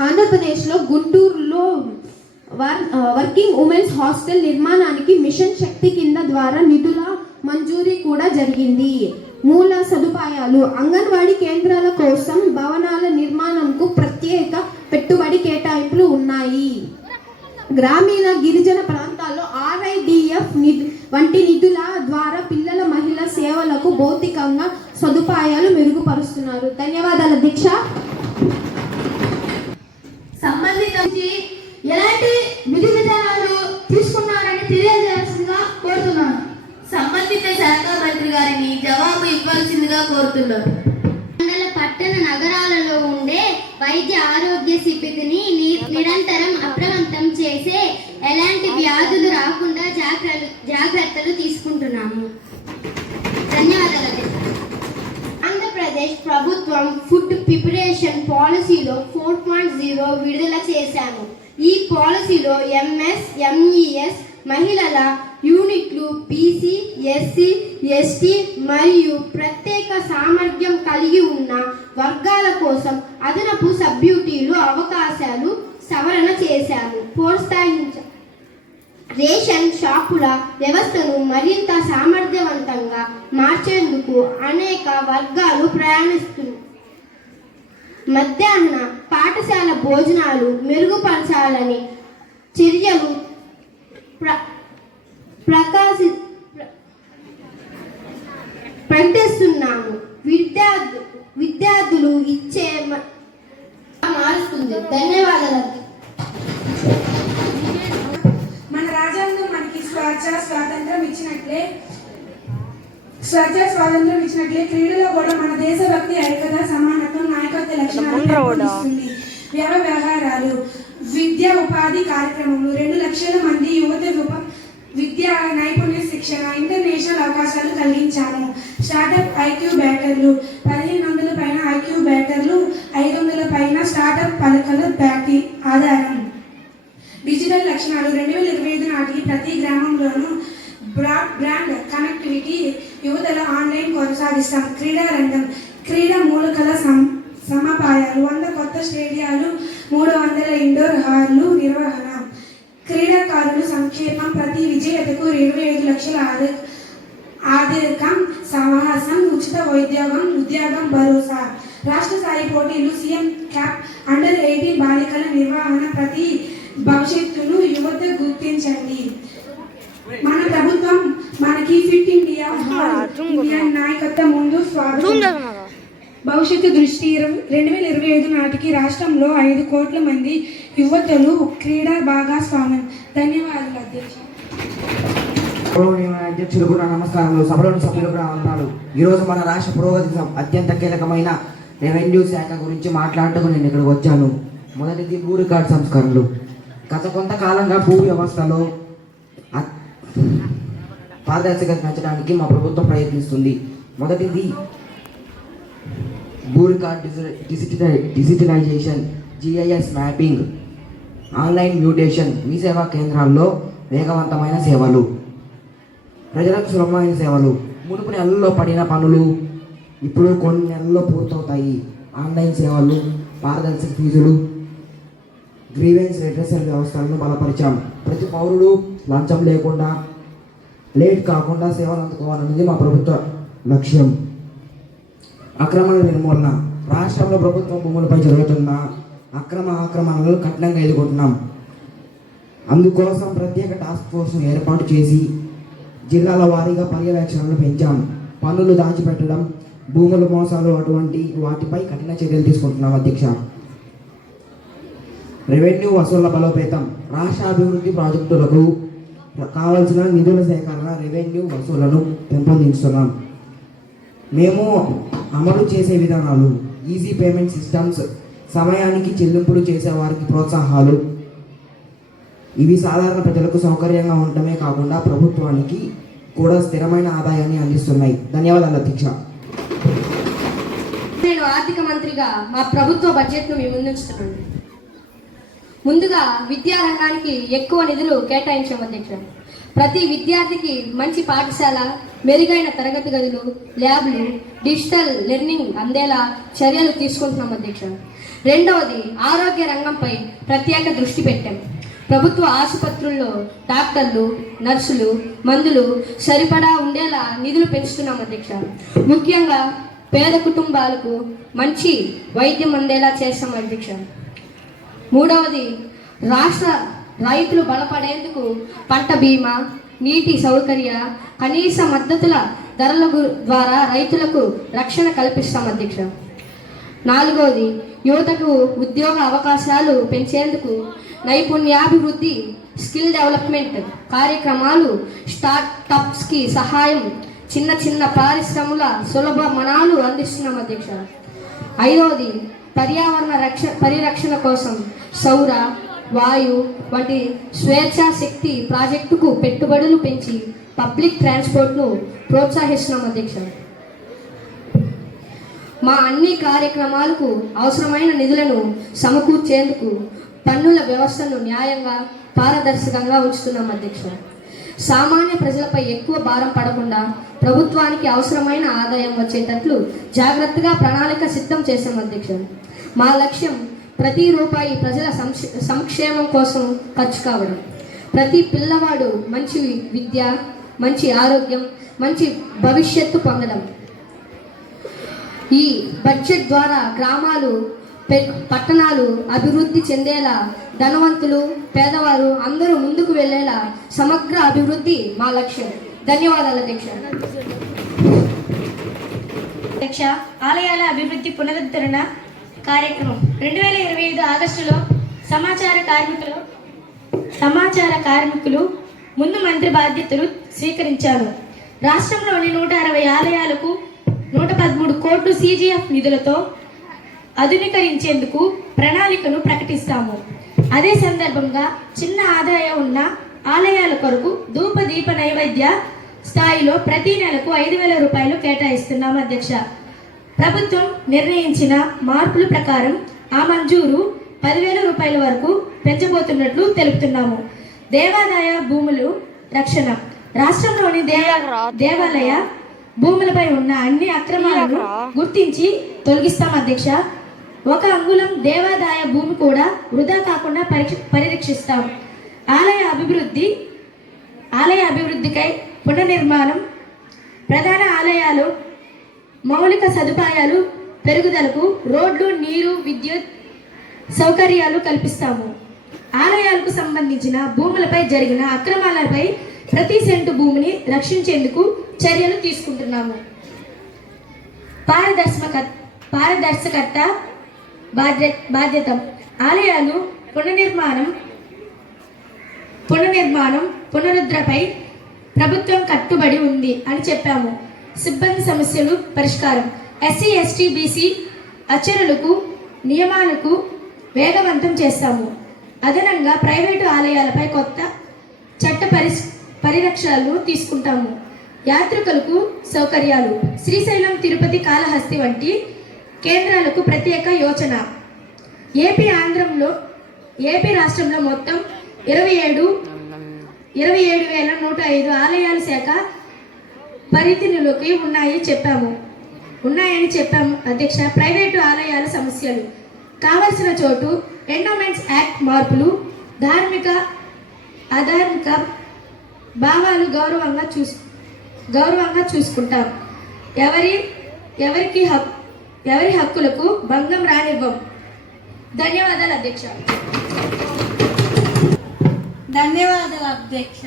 ఆంధ్రప్రదేశ్లో గుంటూరులో వర్కింగ్ ఉమెన్స్ హాస్టల్ నిర్మాణానికి మిషన్ శక్తి కింద ద్వారా నిధుల మంజూరీ కూడా జరిగింది. మూల సదుపాయాలు. అంగన్వాడీ కేంద్రాల కోసం భవనాల నిర్మాణంకు ప్రత్యేక పెట్టుబడి కేటాయింపులు ఉన్నాయి. గ్రామీణ గిరిజన ప్రాంతాల్లో RIDF వంటి నిధుల ద్వారా పిల్లల, మహిళా సేవలకు భౌతికంగా సదుపాయాలు మెరుగుపరుస్తున్నారు. ధన్యవాదాలు దీక్ష. సంబంధిత ఎలాంటి విధి విధానాలు తీసుకున్నారని తెలియజేయాల్సిందిగా కోరుతున్నాను. సంబంధిత శాఖ మంత్రి గారిని జవాబు ఇవ్వాల్సిందిగా కోరుతున్నాను. మండల, పట్టణ, నగరాలలో ఉండే వైద్య ఆరోగ్య సిబ్బందిని నిరంతరం అప్రమత్తం చేసే ఎలాంటి వ్యాధులు రాకుండా జాగ్రత్తలు తీసుకుంటున్నాము. ధన్యవాదాలు. ఆంధ్రప్రదేశ్ ప్రభుత్వం ఫుడ్ ప్రిపరేషన్ పాలసీలో 4.0 విడుదల చేశాము. ఈ పాలసీలో MS, MES మహిళల యూనిట్లు, BC, SC, ST మరియు ప్రత్యేక సామర్థ్యం కలిగి ఉన్న వర్గాల కోసం అదనపు సబ్డ్యూటీలు అవకాశాలు సవరణ చేశాము. రేషన్ షాపుల వ్యవస్థను మరింత సామర్థ్యవంతంగా మార్చేందుకు అనేక వర్గాలు ప్రయాణిస్తున్నాయి. మధ్యాహ్న పాఠశాల భోజనాలు మెరుగుపరచాలని చర్యలు ప్రకటిస్తున్నాము. విద్యార్థులు ఇచ్చే మారుస్తుంది. ధన్యవాదాలు. మన రాజ్యాంగం మనకి స్వాతంత్రం ఇచ్చినట్లే క్రీడలో కూడా మన దేశభక్తి, ఐక్యత, సమానత్వం, నాయకత్వ లక్షణాలు పెంపొందిస్తుంది. వ్యవహారాలు. విద్యా ఉపాధి కార్యక్రమంలో 2 లక్షల మంది యువత విద్యా నైపుణ్య శిక్షణ, ఇంటర్నేషనల్ అవకాశాలు కలిగించాము. స్టార్టప్ IQ బ్యాటర్లు 1500 పైన IQ బ్యాటర్లు, 500 పైన స్టార్టప్ పథకాల బ్యాటి ఆధారం. డిజిటల్ లక్షణాలు 2025 నాటికి ప్రతి గ్రామంలోనూ బ్రాండ్ కనెక్టివిటీ, యువతల ఆన్లైన్ కొనసాగిస్తాం. క్రీడారంగం. క్రీడా మూలకల సమపాయాలు, 100 కొత్త స్టేడియాలు, 300 ఇండోర్ హార్లు నిర్వహణ. క్రీడాకారులు సంక్షేమం. ప్రతి విజేతకు 25 లక్షల ఆర్థికం సాహసం, ఉచిత ఉద్యోగం భరోసా. రాష్ట్ర స్థాయి పోటీలు, CM క్యాప్, అండర్-18 బాలికల నిర్వహణ. ప్రతి భవిష్యత్తును యువత గుర్తించండి. మన ప్రభుత్వం మనకి ఫిట్ ఇండియా నాయకత్వం ముందు స్వాగతం. భవిష్యత్తు దృష్టి. 2025 నాటికి రాష్ట్రంలో 5 కోట్ల మంది యువతలు క్రీడా భాగస్వామ్యం. ధన్యవాదాలు అధ్యక్ష. అధ్యక్షులు కూడా నమస్కారములు. సభలోని సభ్యులు కూడా వందనాలు. ఈరోజు మన రాష్ట్ర పురోగతి అత్యంత కీలకమైన రెవెన్యూ శాఖ గురించి మాట్లాడుతూ నేను ఇక్కడికి వచ్చాను. మొదటిది భూ రికార్డు సంస్కరణలు. గత కొంతకాలంగా భూ వ్యవస్థలో పారదర్శకత పెంచడానికి మా ప్రభుత్వం ప్రయత్నిస్తుంది. మొదటిది భూ record digitalization, GIS mapping, online mutation, Mee Seva కేంద్రాల్లో వేగవంతమైన సేవలు, ప్రజలకు సులభమైన సేవలు. మునుపు నెలల్లో పడిన పనులు ఇప్పుడు కొన్ని నెలల్లో పూర్తవుతాయి. ఆన్లైన్ సేవలు, పారదర్శక ఫీజులు, గ్రీవెన్స్ రిడ్రెసల్ వ్యవస్థలను బలపరిచాం. ప్రతి పౌరుడు లంచం లేకుండా, లేట్ కాకుండా సేవలు అందుకోవాలన్నది మా ప్రభుత్వ లక్ష్యం. అక్రమాల నిర్మూలన. రాష్ట్రంలో ప్రభుత్వ భూములపై జరుగుతున్న ఆక్రమణలు కఠినంగా ఎదుర్కొంటున్నాం. అందుకోసం ప్రత్యేక టాస్క్ ఫోర్స్ను ఏర్పాటు చేసి జిల్లాల వారీగా పర్యవేక్షణను పెంచాం. పన్నులు దాచిపెట్టడం, భూముల మోసాలు అటువంటి వాటిపై కఠిన చర్యలు తీసుకుంటున్నాం అధ్యక్ష. రెవెన్యూ వసూళ్ల బలోపేతం. రాష్ట్ర అభివృద్ధి ప్రాజెక్టులకు కావలసిన నిధుల సేకరణ, రెవెన్యూ వసూళ్లను పెంపొందిస్తున్నాం. మేము అమలు చేసే విధానాలు: ఈజీ పేమెంట్ సిస్టమ్స్, సమయానికి చెల్లింపులు చేసే వారికి ప్రోత్సాహాలు. ఇవి సాధారణ ప్రజలకు సౌకర్యంగా ఉండటమే కాకుండా ప్రభుత్వానికి కూడా స్థిరమైన ఆదాయాన్ని అందిస్తున్నాయి. ధన్యవాదాలు అధ్యక్ష. నేను ఆర్థిక మంత్రిగా మా ప్రభుత్వ బడ్జెట్ను మీ ముందుంచుతున్నాను. ముందుగా విద్యా రంగానికి ఎక్కువ నిధులు కేటాయించాం అధ్యక్ష. ప్రతి విద్యార్థికి మంచి పాఠశాల, మెరుగైన తరగతి గదులు, ల్యాబ్లు, డిజిటల్ లెర్నింగ్ అందేలా చర్యలు తీసుకుంటున్నాం అధ్యక్ష. రెండవది, ఆరోగ్య రంగంపై ప్రత్యేక దృష్టి పెట్టాం. ప్రభుత్వ ఆసుపత్రుల్లో డాక్టర్లు, నర్సులు, మందులు సరిపడా ఉండేలా నిధులు పెంచుతున్నాం అధ్యక్ష. ముఖ్యంగా పేద కుటుంబాలకు మంచి వైద్యం అందేలా చేస్తాం అధ్యక్ష. మూడవది, రాష్ట్ర రైతులు బలపడేందుకు పంట బీమా, నీటి సౌకర్య, కనీస మద్దతుల ధరల ద్వారా రైతులకు రక్షణ కల్పిస్తాం అధ్యక్ష. నాలుగవది, యువతకు ఉద్యోగ అవకాశాలు పెంచేందుకు నైపుణ్యాభివృద్ధి, స్కిల్ డెవలప్మెంట్ కార్యక్రమాలు, స్టార్టప్స్కి సహాయం, చిన్న చిన్న పరిశ్రమల సులభ మనాలు అందిస్తున్నాం అధ్యక్ష. ఐదవది, పర్యావరణ పరిరక్షణ కోసం సౌర, వాయు వంటి స్వేచ్ఛా శక్తి ప్రాజెక్టుకు పెట్టుబడులు పెంచి పబ్లిక్ ట్రాన్స్పోర్ట్ను ప్రోత్సహిస్తున్నాం అధ్యక్ష. మా అన్ని కార్యక్రమాలకు అవసరమైన నిధులను సమకూర్చేందుకు పన్నుల వ్యవస్థను న్యాయంగా, పారదర్శకంగా ఉంచుతున్నాం అధ్యక్ష. సామాన్య ప్రజలపై ఎక్కువ భారం పడకుండా ప్రభుత్వానికి అవసరమైన ఆదాయం వచ్చేటట్లు జాగ్రత్తగా ప్రణాళిక సిద్ధం చేశాం అధ్యక్ష. మా లక్ష్యం ప్రతి రూపాయి ప్రజల సంక్షేమం కోసం ఖర్చు కావడం. ప్రతి పిల్లవాడు మంచి విద్య, మంచి ఆరోగ్యం, మంచి భవిష్యత్తు పొందడం. ఈ బడ్జెట్ ద్వారా గ్రామాలు, పట్టణాలు అభివృద్ధి చెందేలా, ధనవంతులు, పేదవారు అందరూ ముందుకు వెళ్ళేలా సమగ్ర అభివృద్ధి మా లక్ష్యం. ధన్యవాదాలు అధ్యక్ష. అధ్యక్ష, ఆలయాల అభివృద్ధి పునరుద్ధరణ కార్యక్రమం 2025 ఆగస్టులో సమాచార కార్మికులు ముందు మంత్రి బాధ్యతలు స్వీకరించారు. రాష్ట్రంలోని 160 ఆలయాలకు 113 కోట్లు CGF నిధులతో ఆధునీకరించేందుకు ప్రణాళికను ప్రకటిస్తాము. అదే సందర్భంగా చిన్న ఆదాయం ఉన్న ఆలయాల కొరకు ధూప దీప నైవేద్య స్థాయిలో ప్రతి నెలకు 5,000 రూపాయలు కేటాయిస్తున్నాం అధ్యక్ష. ప్రభుత్వం నిర్ణయించిన మార్పుల ప్రకారం ఆ మంజూరు 10,000 రూపాయల వరకు పెంచబోతున్నట్లు తెలుపుతున్నాము. దేవాదాయ భూములు రక్షణ. రాష్ట్రంలోని దేవాలయ భూములపై ఉన్న అన్ని అక్రమాలను గుర్తించి తొలగిస్తాం అధ్యక్ష. 1 అంగుళం దేవాదాయ భూమి కూడా వృధా కాకుండా పరిరక్షిస్తాం. ఆలయ అభివృద్ధికై పునర్నిర్మాణం, ప్రధాన ఆలయాలు మౌలిక సదుపాయాలు పెరుగుదలకు రోడ్లు, నీరు, విద్యుత్ సౌకర్యాలు కల్పిస్తాము. ఆలయాలకు సంబంధించిన భూములపై జరిగిన అక్రమాలపై ప్రతి సెంటు భూమిని రక్షించేందుకు చర్యలు తీసుకుంటున్నాము. పారదర్శకత బాధ్యత. ఆలయాలు పునరుద్ధరణపై ప్రభుత్వం కట్టుబడి ఉంది అని చెప్పాము. సిబ్బంది సమస్యలు పరిష్కారం. SC, ST, BC అచరులకు నియమాలకు వేగవంతం చేస్తాము. అదనంగా ప్రైవేటు ఆలయాలపై కొత్త చట్ట పరిరక్షణలు తీసుకుంటాము. యాత్రికులకు సౌకర్యాలు శ్రీశైలం, తిరుపతి, కాళహస్తి వంటి కేంద్రాలకు ప్రత్యేక యోచన. ఏపీ రాష్ట్రంలో మొత్తం 27,105 ఆలయాల శాఖ పరిధిలోకి ఉన్నాయని చెప్పాము అధ్యక్ష. ప్రైవేటు ఆలయాల సమస్యలు కావలసిన చోటు ఎండోమెంట్స్ యాక్ట్ మార్పులు, అధార్మిక భావాలు గౌరవంగా చూసుకుంటాం. ఎవరి హక్కులకు భంగం రానివ్వం. ధన్యవాదాలు అధ్యక్ష. ధన్యవాదాలు అధ్యక్ష.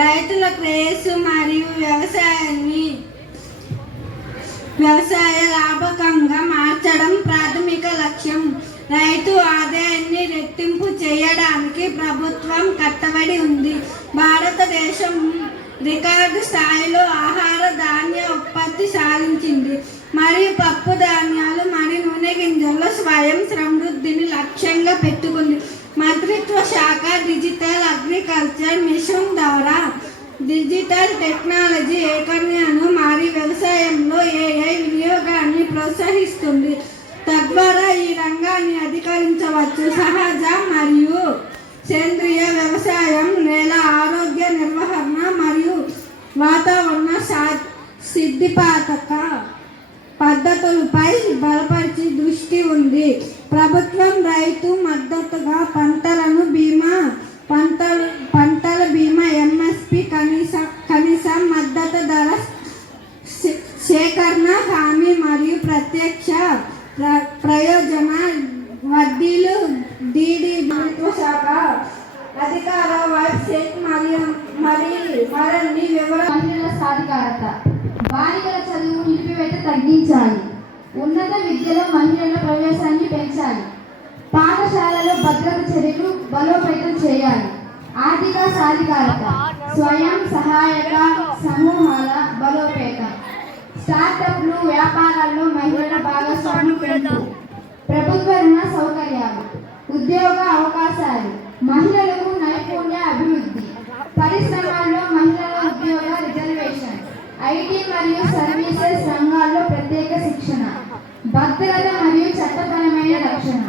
రైతుల శ్రేయస్సు మరియు వ్యవసాయ లాభకంగా మార్చడం ప్రాథమిక లక్ష్యం. రైతు ఆదాయాన్ని రెట్టింపు చేయడానికి ప్రభుత్వం కట్టుబడి ఉంది. భారతదేశం రికార్డు స్థాయిలో ఆహార ధాన్య ఉత్పత్తి సాధించింది మరియు పప్పు ధాన్యాలు మరియు నూనె గింజల్లో స్వయం సమృద్ధిని లక్ష్యంగా పెట్టుకుంది. మంత్రిత్వ శాఖ డిజిటల్ అగ్రికల్చర్ మిషన్ ద్వారా డిజిటల్ టెక్నాలజీ ఏకర్ణ్యాన్ని మరియు వ్యవసాయంలో AI వినియోగాన్ని ప్రోత్సహిస్తుంది. తద్వారా ఈ రంగాన్ని అధికరించవచ్చు. సహజ మరియు సేంద్రియ వ్యవసాయం, నేల ఆరోగ్య నిర్వహణ మరియు వాతావరణ సిద్ధిపాతక పద్ధతులపై బలపరిచి దృష్టి ఉంది. ప్రభుత్వం రైతు మద్దతుగా పంటల బీమా, MSP కనీస మద్దతు ధర సేకరణ హామీ మరియు ప్రత్యక్ష ప్రయోజన వడ్డీలు DD శాఖ అధికార వెబ్సైట్ మరిన్ని వివరాలు. మహిళల సాధికారత, బాలికల చదువు నిలిపివేత తగ్గించాలి. ఉన్నత విద్యలో మహిళల ప్రవేశాన్ని పెంచాలి. పాఠశాలలో భద్రత చర్యలు బలోపేతం చేయాలి. ఆర్థిక సాధికారత, స్వయం సహాయక సమూహాల బలోపేతం, స్టార్టప్లు, వ్యాపారాల్లో మహిళల భాగస్వామ్యం పెంపు, ప్రభుత్వ రుణ సౌకర్యాలు, ఉద్యోగ అవకాశాలు, మహిళలకు నైపుణ్య అభివృద్ధి, పరిశ్రమల్లో మహిళల ఉద్యోగ రిజర్వేషన్, IT మరియు సర్వీసెస్ రంగాల్లో ప్రత్యేక శిక్షణ, భద్రత మరియు చట్టపరమైన రక్షణ.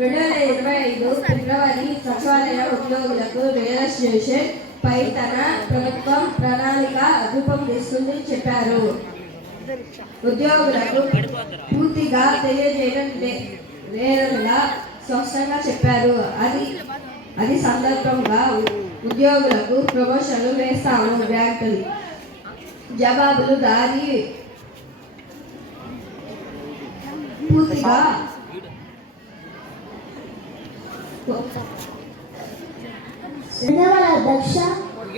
2025 ఫిబ్రవరి సచివాలయ ఉద్యోగులకు రియలైజేషన్ పై తన ప్రభుత్వం ప్రణాళిక రూపొందిస్తుందని చెప్పారు. ఉద్యోగులకు పూర్తిగా తెలియజేయడం లేదనగా స్పష్టంగా చెప్పారు. అది సందర్భంగా ఉద్యోగులకు ప్రమోషన్లు వేస్తాము. బ్యాంకులు జవాబులు దారి పూర్తిగా ధన్యవాదాలు అధ్యక్ష.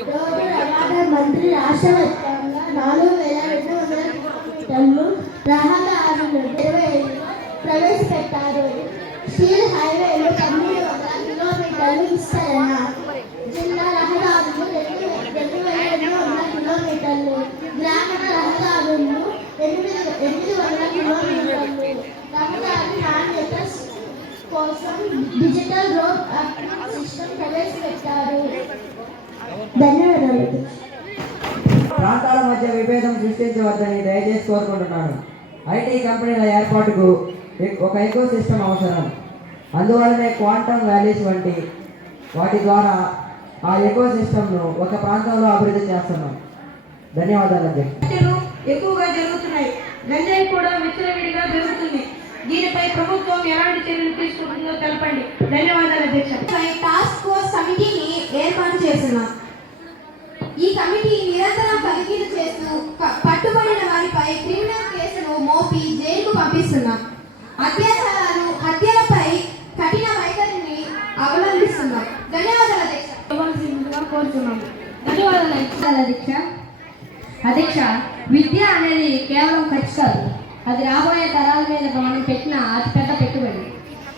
రోడ్డు రవాణా మంత్రి రాష్ట్ర వ్యాప్తంగా 4,200 కిలోమీటర్లు రహదారులు ప్రవేశపెట్టారు. స్టీల్ హైవేలు 900 కిలోమీటర్లు విస్తరణ, జిల్లా రహదారులు 2,200 కిలోమీటర్లు, గ్రామీణ రహదారులు 800 కిలోమీటర్లు. రహదారి నాణ్యత కోసం డిజిటల్ రోడ్ సిస్టమ్ ప్రవేశపెట్టారు. ధన్యవాదాలు. ప్రాంతాల మధ్య విభేదం సృష్టించవద్దని దయచేసి కోరుకుంటున్నాను. IT కంపెనీల ఏర్పాటుకు ఒక ఎకో సిస్టమ్ అవసరం. అందువల్లనే క్వాంటమ్ వ్యాలీస్ వంటి వాటి ద్వారా ఆ ఎకో సిస్టమ్ను ఒక ప్రాంతంలో అభివృద్ధి చేస్తున్నాం. ధన్యవాదాలు అధ్యక్ష. ఎక్కువగా జరుగుతున్నాయి. గంజాయి కూడా విచ్చలవిడిగా జరుగుతుంది. దీనిపై ప్రభుత్వం ఎలాంటి చర్యలు తీసుకుంటుందో తెలపండి. ధన్యవాదాలు అధ్యక్ష. టాస్క్ ఫోర్స్ కమిటీని ఏర్పాటు చేస్తున్నాం. ఈ కమిటీ నిరంతరం తనిఖీలు చేస్తూ పట్టుబడిన వారిపై క్రిమినల్ కేసును మోపి జైలుకు పంపిస్తున్నాం. అత్యాచారాలు, హత్యలపై కఠిన వైఖరిని అవలంబిస్తున్నాం. ధన్యవాదాలు అధ్యక్ష. కోరుతున్నాము. ధన్యవాదాలు అధ్యక్ష. అధ్యక్ష, విద్య అనేది కేవలం ఖర్చు కాదు, అది రాబోయే తరాల మీద మనం పెట్టిన అతిపెద్ద పెట్టుబడి.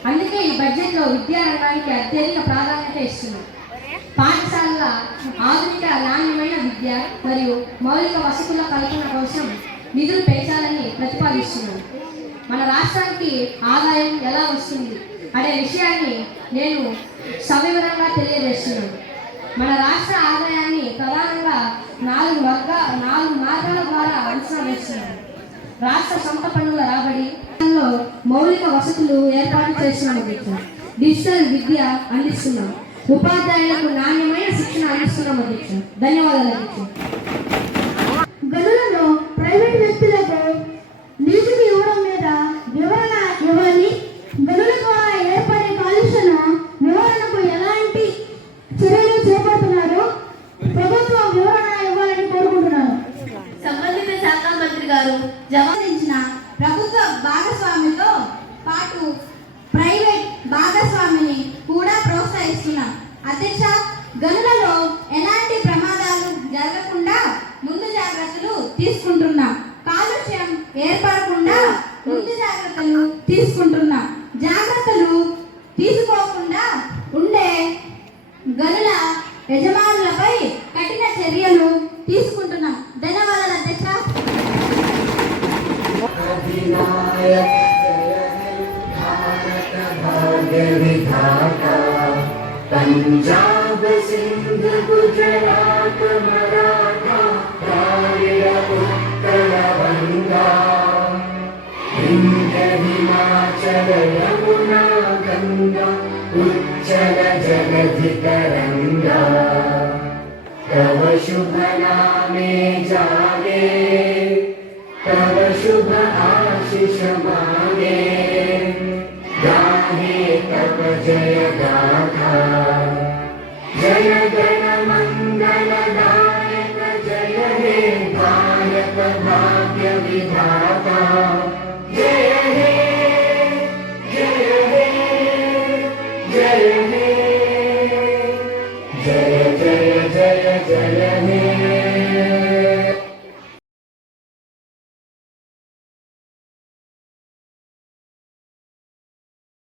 అందుకే ఈ బడ్జెట్లో విద్యా రంగానికి అత్యధిక ప్రాధాన్యత ఇస్తున్నాం. పాఠశాలల ఆధునిక నాణ్యమైన విద్య మరియు మౌలిక వసతుల కల్పన కోసం నిధులు పెంచాలని ప్రతిపాదిస్తున్నాం. మన రాష్ట్రానికి ఆదాయం ఎలా వస్తుంది అనే విషయాన్ని నేను సవివరంగా తెలియజేస్తున్నాను. మన రాష్ట్ర ఆదాయాన్ని ప్రధానంగా నాలుగు మార్గాల ద్వారా అంచనా వేస్తున్నాను. రాష్ట్ర సొంత పన్నుల రాబడి, మౌలిక వసతులు ఏర్పాటు చేస్తున్నాం అధ్యక్ష. డిజిటల్ విద్య అందిస్తున్నాం. ఉపాధ్యాయులకు నాణ్యమైన శిక్షణ అందిస్తున్నాం అధ్యక్ష. ధన్యవాదాలు అధ్యక్ష. గనులను ప్రైవేట్ వ్యక్తులకు లీజుకు ఇవ్వడం మీద వివరణ ఇవ్వాలి. గనుల ద్వారా ఏర్పడే కాలుష్య నివారణకు ఎలాంటి చర్యలు చేపడుతున్నారు? ప్రభుత్వం వివరణ ఇవ్వాలని కోరుకుంటున్నాను. సంబంధిత శాఖ మంత్రి గారు సంబంధించిన ప్రభుత్వ భాగస్వామితో పాటు ప్రైవేట్ భాగస్వామిని కూడా ప్రోత్సహిస్తున్నాం. అధ్యక్ష, గనులలో ఎలాంటి ప్రమాదాలు జరగకుండా ముందు జాగ్రత్తలు తీసుకుంటున్నాం. కాలుష్యం ఏర్పడకుండా ముందు జాగ్రత్తలు తీసుకుంటున్నాం. జాగ్రత్తలు తీసుకోకుండా ఉండే గనుల యజమానులపై కఠిన చర్యలు తీసుకుంటున్నాం. ధన్యవాదాలు అధ్యక్ష. पंजाब सिंध गुजरात मराठा द्राविड उत्कल बंगा विंध्य हिमाचल यमुना गंगा उच्चल जलधि तरंगा तव शुभ नामे जागे तव शुभ आशीष मांगे गाहे तव जय गाथा जय गण मंगल दायक जय हे भारत भाग्य विधाता